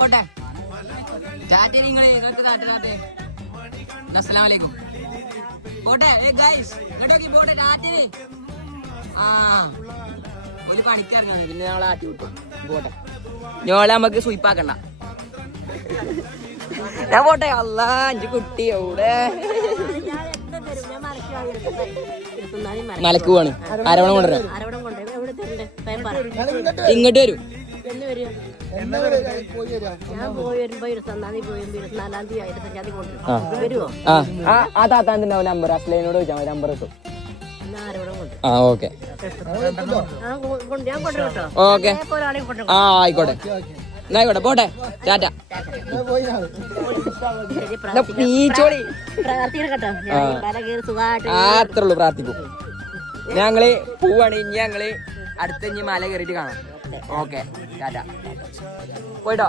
പോട്ടെ ടാറ്റ നിങ്ങൾ അസ്സലാമലൈക്കും പോട്ടെ ഗൈസ് ഇങ്ങോട്ടോക്കി പോട്ടെ ടാറ്റന് ആ ഒരു പണിക്കിറങ്ങാണ് പിന്നെ ഞങ്ങളെ ആറ്റി വിട്ടു പോട്ടെ ഞോളെ നമുക്ക് സ്വീപ്പാക്കണ്ട ഞാൻ പോട്ടെ അല്ലാ അഞ്ച് കുട്ടി എവിടെ മലക്ക് പോവാണ് അരവണം കൊണ്ടുവരാം ഇങ്ങോട്ട് വരും ആ താത്താൻ്റെ നമ്പർ അസ്ലൈനോട് ചോദിച്ചാൽ നമ്പർ കിട്ടും ആ ഓക്കെ ഓക്കെ ആ ആയിക്കോട്ടെ എന്നായിക്കോട്ടെ പോട്ടെ ടാറ്റ നീച്ചോളി അത്രേ ഉള്ളു പ്രാർത്ഥിക്കും ഞങ്ങള് പോവാണ് ഇനി ഞങ്ങള് അടുത്ത ഇനി മല കയറിയിട്ട് കാണാം ഓക്കെ ടാറ്റ പോയിട്ടോ